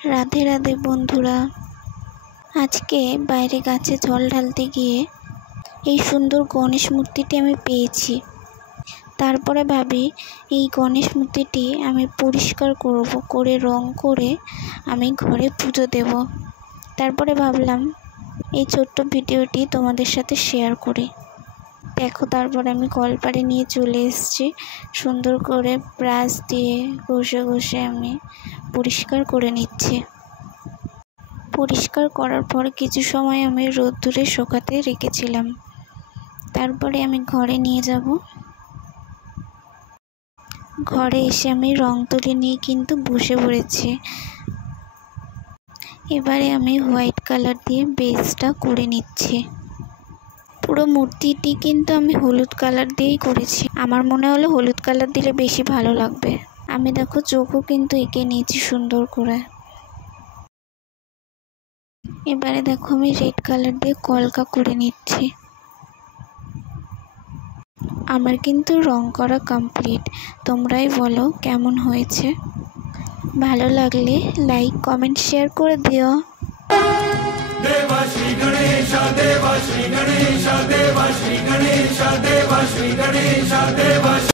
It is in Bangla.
রাধে রাধে বন্ধুরা। আজকে বাইরে গাছে জল ঢালতে গিয়ে এই সুন্দর গণেশ মূর্তিটি আমি পেয়েছি। তারপরে ভাবি এই গণেশ মূর্তিটি আমি পরিষ্কার করব, করে রং করে আমি ঘরে পুজো দেব। তারপরে ভাবলাম এই ছোট্ট ভিডিওটি তোমাদের সাথে শেয়ার করি। দেখো, তারপর আমি কলপারে নিয়ে চলে এসেছি। সুন্দর করে ব্রাশ দিয়ে ঘষে ঘষে আমি পরিষ্কার করে নিচ্ছি। পরিষ্কার করার পর কিছু সময় আমি রোদ্দুরে শুকাতে রেখেছিলাম। তারপরে আমি ঘরে নিয়ে যাব। ঘরে এসে আমি রং তুলি নিয়ে কিন্তু বসে পড়েছি। এবারে আমি হোয়াইট কালার দিয়ে বেসটা করে নিচ্ছি। পুরো মূর্তিটি কিন্তু আমি হলুদ কালার দিয়েই করেছি। আমার মনে হলো হলুদ কালার দিলে বেশি ভালো লাগবে। আমি দেখো চোখও কিন্তু এঁকে নিয়েছি সুন্দর করে। এবারে দেখো আমি রেড কালার দিয়ে কলকা করে নিচ্ছি। আমার কিন্তু রং করা কমপ্লিট। তোমরাই বলো কেমন হয়েছে। ভালো লাগলে লাইক, কমেন্ট, শেয়ার করে দিও। देवा श्री गणेश देवा श्री गणेश देवा श्री गणेश देवा श्री गणेश देवा।